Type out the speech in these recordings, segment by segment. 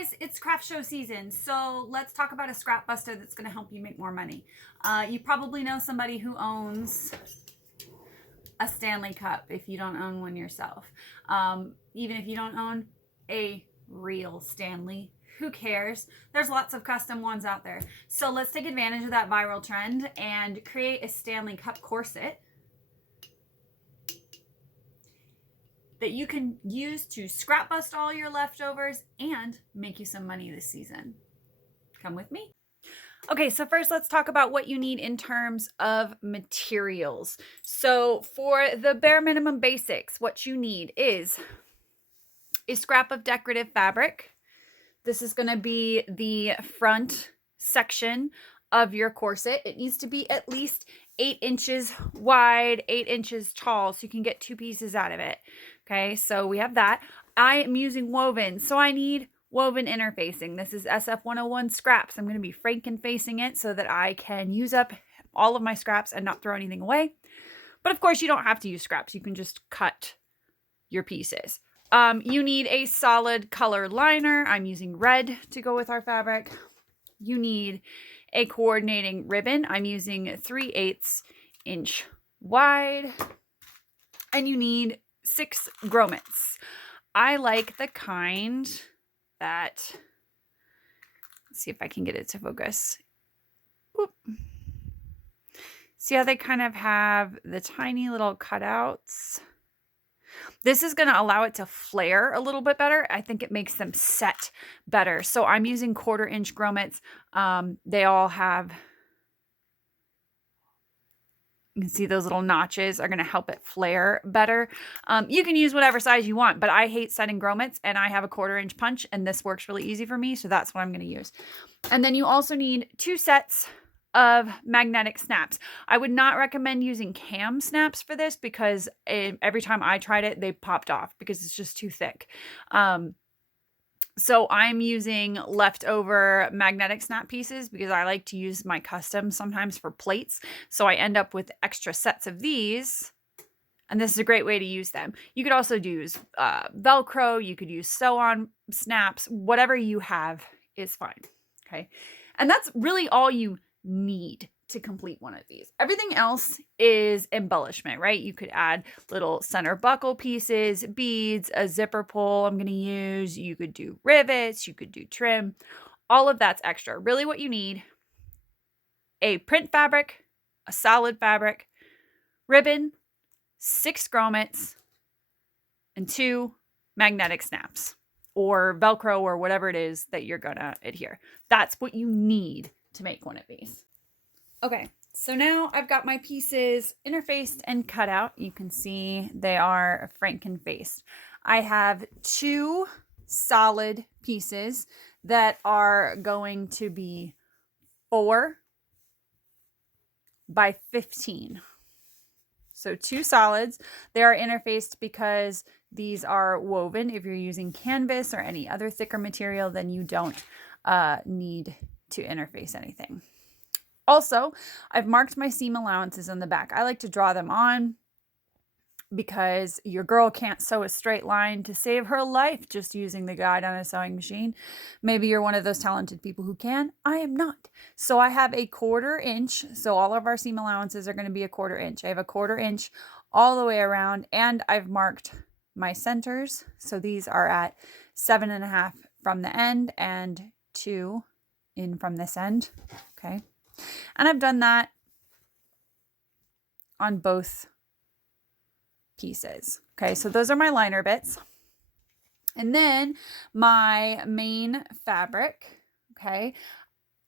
guys, it's craft show season, so let's talk about a scrap buster that's going to help you make more money. You probably know somebody who owns a Stanley Cup if you don't own one yourself. Even if you don't own a real Stanley, who cares? There's lots of custom ones out there. So let's take advantage of that viral trend and create a Stanley Cup corset that you can use to scrap bust all your leftovers and make you some money this season. Come with me. Okay, so first let's talk about what you need in terms of materials. So for the bare minimum basics, what you need is a scrap of decorative fabric. This is going to be the front section of your corset. It needs to be at least 8 inches wide, 8 inches tall, so you can get 2 pieces out of it. Okay, so we have that. I am using woven, so I need woven interfacing. This is SF101 scraps. I'm going to be franken facing it so that I can use up all of my scraps and not throw anything away. But of course, you don't have to use scraps. You can just cut your pieces. You need a solid color liner. I'm using red to go with our fabric. You need a coordinating ribbon. I'm using 3/8 inch wide. And you need 6 grommets. I like the kind that, let's see if I can get it to focus. Oop. See how they kind of have the tiny little cutouts? This is going to allow it to flare a little bit better. I think it makes them set better. So I'm using 1/4 inch grommets. They all have, you can see those little notches are going to help it flare better. You can use whatever size you want, but I hate setting grommets and I have a 1/4 inch punch and this works really easy for me. So that's what I'm going to use. And then you also need 2 sets of magnetic snaps. I would not recommend using cam snaps for this because every time I tried it, they popped off because it's just too thick. So I'm using leftover magnetic snap pieces because I like to use my custom sometimes for plates. So I end up with extra sets of these. And this is a great way to use them. You could also use Velcro. You could use sew-on snaps. Whatever you have is fine. Okay. And that's really all you need to complete one of these. Everything else is embellishment, right? You could add little center buckle pieces, beads, a zipper pull I'm going to use. You could do rivets, you could do trim. All of that's extra. Really what you need, a print fabric, a solid fabric, ribbon, 6 grommets, and 2 magnetic snaps or Velcro or whatever it is that you're going to adhere. That's what you need to make one of these. Okay, so now I've got my pieces interfaced and cut out. You can see they are franken faced. I have 2 solid pieces that are going to be 4 by 15. So 2 solids. They are interfaced because these are woven. If you're using canvas or any other thicker material, then you don't need to interface anything. Also, I've marked my seam allowances on the back. I like to draw them on because your girl can't sew a straight line to save her life just using the guide on a sewing machine. Maybe you're one of those talented people who can. I am not. So I have a 1/4 inch. So all of our seam allowances are going to be a 1/4 inch. I have a 1/4 inch all the way around, and I've marked my centers. So these are at 7.5 from the end and 2 in from this end. Okay. And I've done that on both pieces. Okay, so those are my liner bits. And then my main fabric, okay,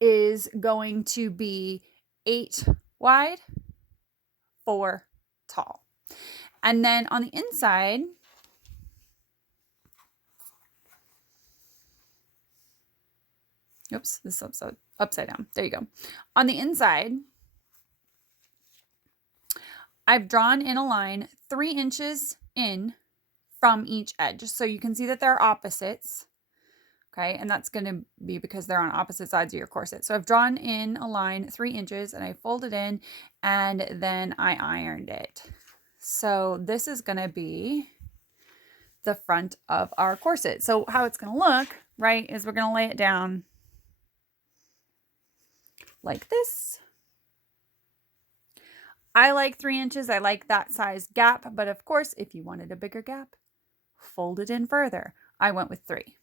is going to be 8 wide, 4 tall. And then on the inside, oops, this is upside down. There you go. On the inside, I've drawn in a line 3 inches in from each edge. So you can see that they're opposites. Okay, and that's going to be because they're on opposite sides of your corset. So I've drawn in a line 3 inches and I folded in and then I ironed it. So this is going to be the front of our corset. So how it's going to look, right, is we're going to lay it down like this. I like 3 inches. I like that size gap, but of course, if you wanted a bigger gap, fold it in further. I went with 3.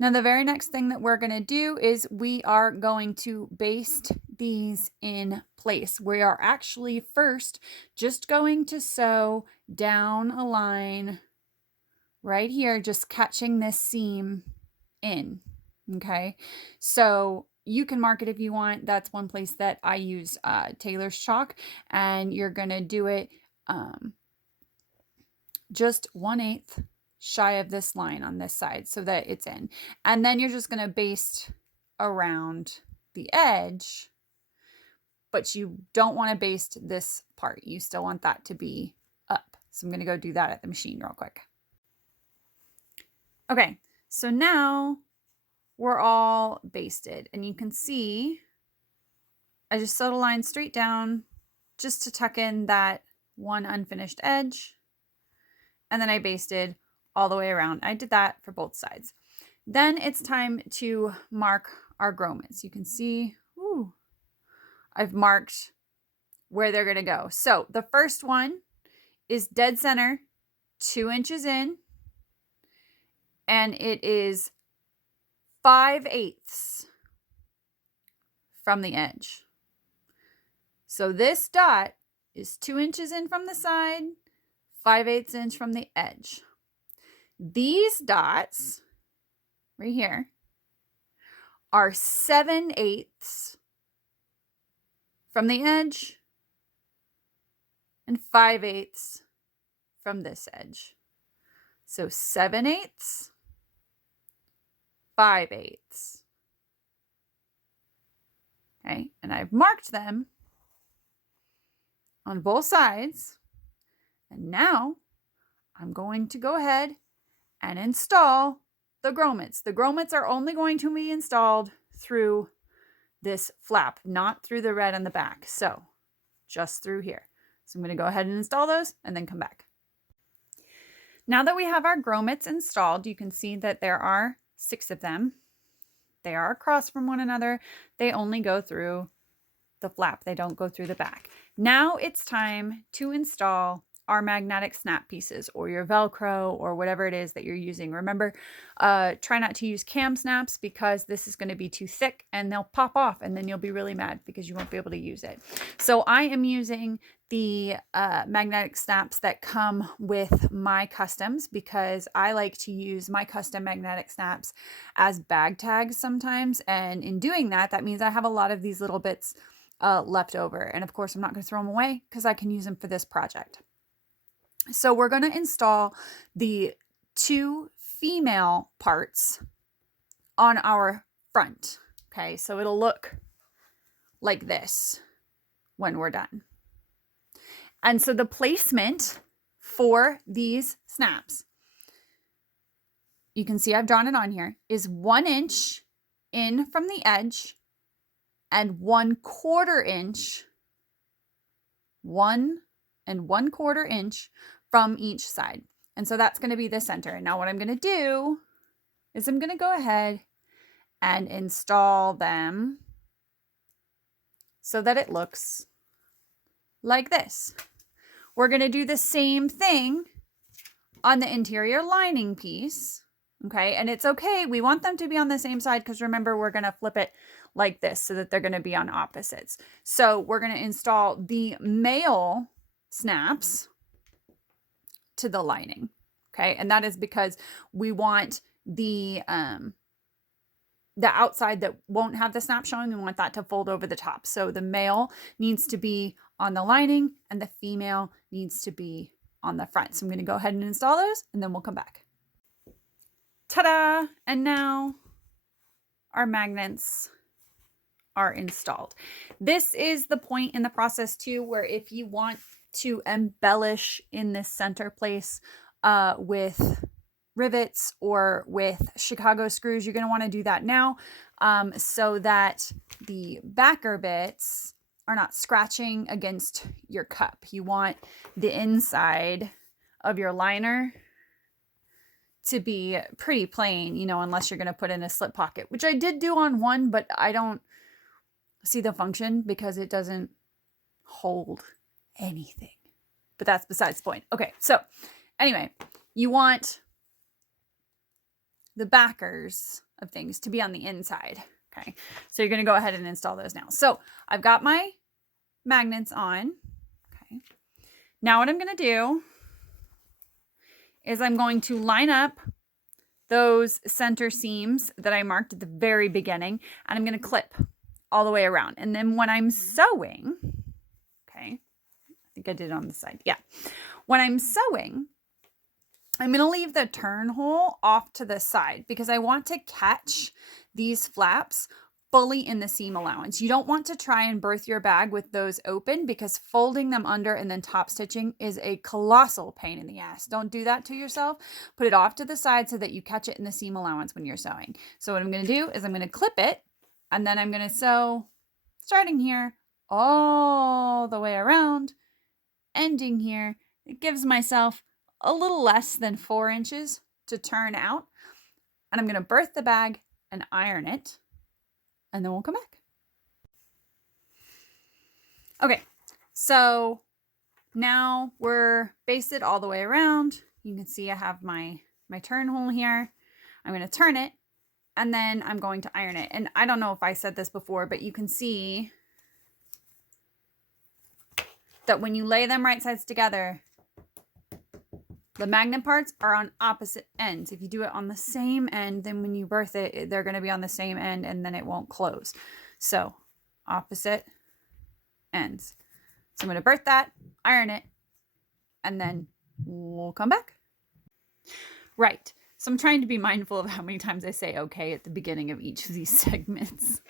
Now, the very next thing that we're going to do is we are going to baste these in place. We are actually first just going to sew down a line right here, just catching this seam in, okay? So you can mark it if you want. That's one place that I use tailor's chalk, and you're going to do it just 1/8 shy of this line on this side so that it's in. And then you're just going to baste around the edge, but you don't want to baste this part. You still want that to be up. So I'm going to go do that at the machine real quick. Okay, so now we're all basted, and you can see I just sewed a line straight down just to tuck in that one unfinished edge, and then I basted all the way around. I did that for both sides. Then it's time to mark our grommets. You can see, ooh, I've marked where they're going to go. So the first one is dead center, 2 inches in, and it is 5/8 from the edge. So this dot is 2 inches in from the side, 5/8 inch from the edge. These dots right here are 7/8 from the edge and 5/8 from this edge. So 7/8, 5/8. Okay, and I've marked them on both sides. And now I'm going to go ahead and install the grommets. The grommets are only going to be installed through this flap, not through the red on the back. So just through here. So I'm going to go ahead and install those and then come back. Now that we have our grommets installed, you can see that there are 6 of them. They are across from one another. They only go through the flap. They don't go through the back. Now it's time to install our magnetic snap pieces or your Velcro or whatever it is that you're using. Remember, try not to use cam snaps because this is going to be too thick and they'll pop off and then you'll be really mad because you won't be able to use it. So I am using the magnetic snaps that come with my customs because I like to use my custom magnetic snaps as bag tags sometimes. And in doing that, that means I have a lot of these little bits left over. And of course, I'm not going to throw them away because I can use them for this project. So we're going to install the 2 female parts on our front. Okay, so it'll look like this when we're done. And so the placement for these snaps, you can see I've drawn it on here, is 1 inch in from the edge and 1/4 inch, 1 1/4 inch from each side. And so that's going to be the center. And now what I'm going to do is I'm going to go ahead and install them so that it looks like this. We're going to do the same thing on the interior lining piece. Okay, and it's okay. We want them to be on the same side because remember, we're going to flip it like this so that they're going to be on opposites. So we're going to install the male snaps to the lining. Okay, and that is because we want the outside that won't have the snap showing, we want that to fold over the top. So the male needs to be on the lining and the female needs to be on the front. So I'm going to go ahead and install those and then we'll come back. Ta-da! And now our magnets are installed. This is the point in the process too where if you want to embellish in this center place with rivets or with Chicago screws, you're going to want to do that now so that the backer bits are not scratching against your cup. You want the inside of your liner to be pretty plain, you know, unless you're going to put in a slip pocket, which I did do on one, but I don't see the function because it doesn't hold anything. But that's besides the point. Okay, so anyway, you want the backers of things to be on the inside. Okay, so you're going to go ahead and install those now. So I've got my magnets on. Okay, now what I'm going to do is I'm going to line up those center seams that I marked at the very beginning, and I'm going to clip all the way around. And then when I'm sewing, okay, I think I did it on the side. Yeah. When I'm sewing, I'm going to leave the turn hole off to the side because I want to catch these flaps fully in the seam allowance. You don't want to try and birth your bag with those open because folding them under and then top stitching is a colossal pain in the ass. Don't do that to yourself. Put it off to the side so that you catch it in the seam allowance when you're sewing. So what I'm going to do is I'm going to clip it, and then I'm going to sew starting here all the way around, ending here. It gives myself a little less than 4 inches to turn out, and I'm going to birth the bag and iron it, and then we'll come back. Okay, so now we're basted all the way around. You can see I have my turn hole here. I'm going to turn it, and then I'm going to iron it. And I don't know if I said this before, but you can see that when you lay them right sides together, the magnet parts are on opposite ends. If you do it on the same end, then when you birth it, they're going to be on the same end, and then it won't close. So opposite ends. So I'm going to birth that, iron it, and then we'll come back. Right. So I'm trying to be mindful of how many times I say okay at the beginning of each of these segments.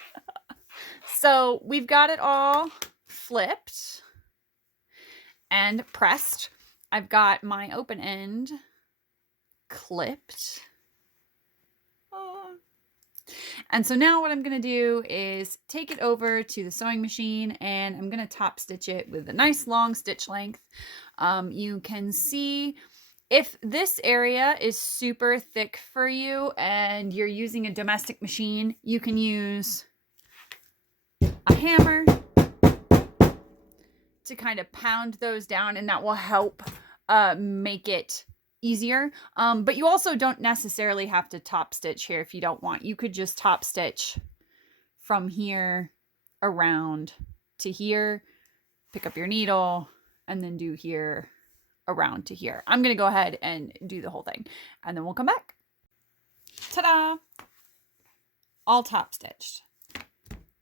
So we've got it all flipped and pressed. I've got my open end clipped. And so now what I'm going to do is take it over to the sewing machine, and I'm going to top stitch it with a nice long stitch length. You can see if this area is super thick for you and you're using a domestic machine, you can use a hammer to kind of pound those down, and that will help make it easier. But you also don't necessarily have to top stitch here if you don't want. You could just top stitch from here around to here, pick up your needle, and then do here around to here. I'm going to go ahead and do the whole thing, and then we'll come back. Ta-da! All top stitched.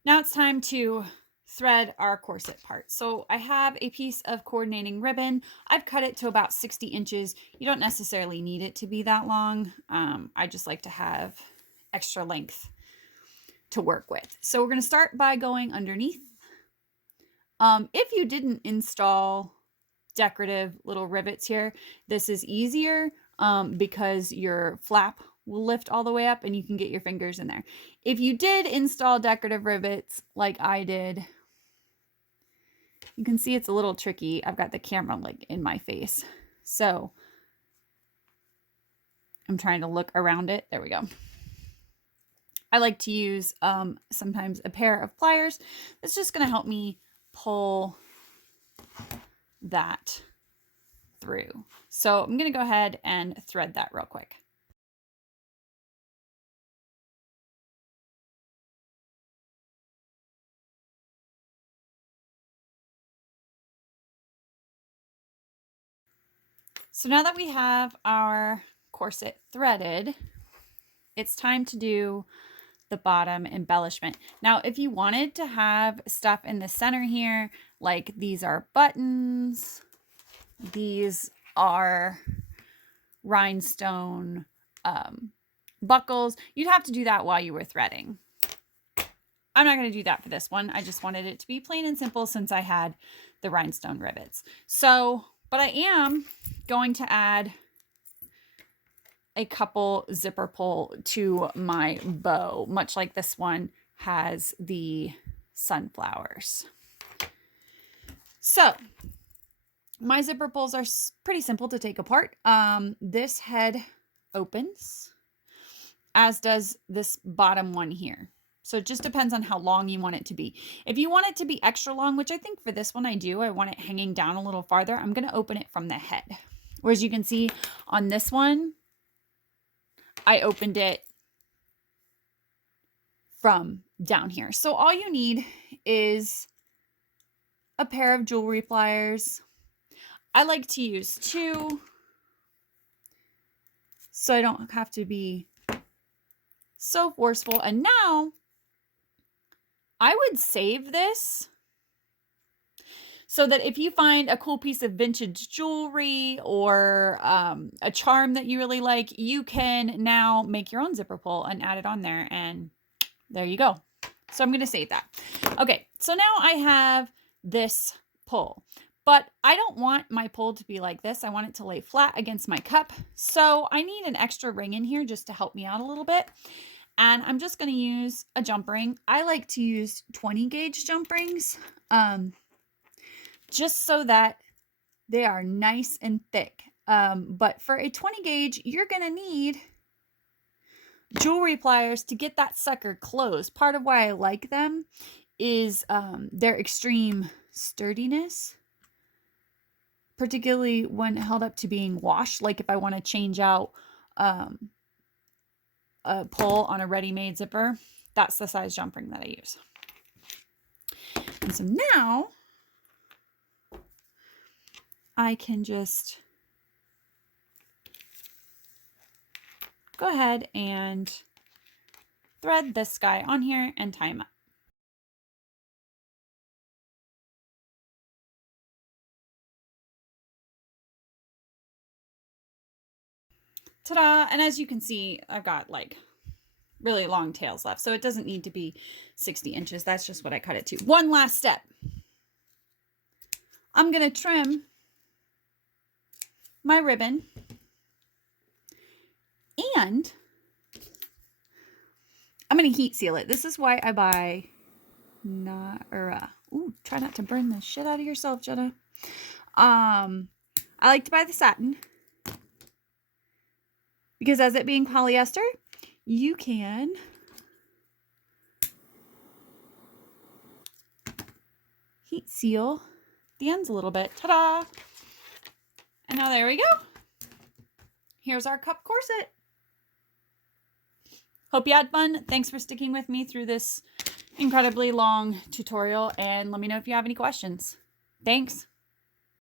Now it's time to thread our corset part. So I have a piece of coordinating ribbon. I've cut it to about 60 inches. You don't necessarily need it to be that long. I just like to have extra length to work with. So we're going to start by going underneath. If you didn't install decorative little rivets here, this is easier because your flap will lift all the way up and you can get your fingers in there. If you did install decorative rivets like I did, you can see it's a little tricky. I've got the camera like in my face, so I'm trying to look around it. There we go. I like to use sometimes a pair of pliers. That's just going to help me pull that through. So I'm going to go ahead and thread that real quick. So now that we have our corset threaded, it's time to do the bottom embellishment. Now, if you wanted to have stuff in the center here, like these are buttons, these are rhinestone buckles, you'd have to do that while you were threading. I'm not going to do that for this one. I just wanted it to be plain and simple since I had the rhinestone rivets. So, but I am going to add a couple zipper pull to my bow, much like this one has the sunflowers. So my zipper pulls are pretty simple to take apart. This head opens, as does this bottom one here. So it just depends on how long you want it to be. If you want it to be extra long, which I think for this one I do, I want it hanging down a little farther, I'm going to open it from the head. Whereas you can see on this one, I opened it from down here. So all you need is a pair of jewelry pliers. I like to use 2 so I don't have to be so forceful. And now I would save this so that if you find a cool piece of vintage jewelry or a charm that you really like, you can now make your own zipper pull and add it on there, and there you go. So I'm going to save that. Okay, so now I have this pull, but I don't want my pull to be like this. I want it to lay flat against my cup. So I need an extra ring in here just to help me out a little bit. And I'm just going to use a jump ring. I like to use 20 gauge jump rings, just so that they are nice and thick. But for a 20 gauge, you're going to need jewelry pliers to get that sucker closed. Part of why I like them is their extreme sturdiness, particularly when held up to being washed. Like if I want to change out a pull on a ready-made zipper, that's the size jump ring that I use. And so now I can just go ahead and thread this guy on here and tie him up. Ta-da! And as you can see, I've got like really long tails left, so it doesn't need to be 60 inches. That's just what I cut it to. One last step. I'm going to trim my ribbon, and I'm going to heat seal it. This is why I buy ooh, try not to burn the shit out of yourself, Jenna. I like to buy the satin because as it being polyester, you can heat seal the ends a little bit. Ta-da! And now there we go. Here's our cup corset. Hope you had fun. Thanks for sticking with me through this incredibly long tutorial, and let me know if you have any questions. Thanks.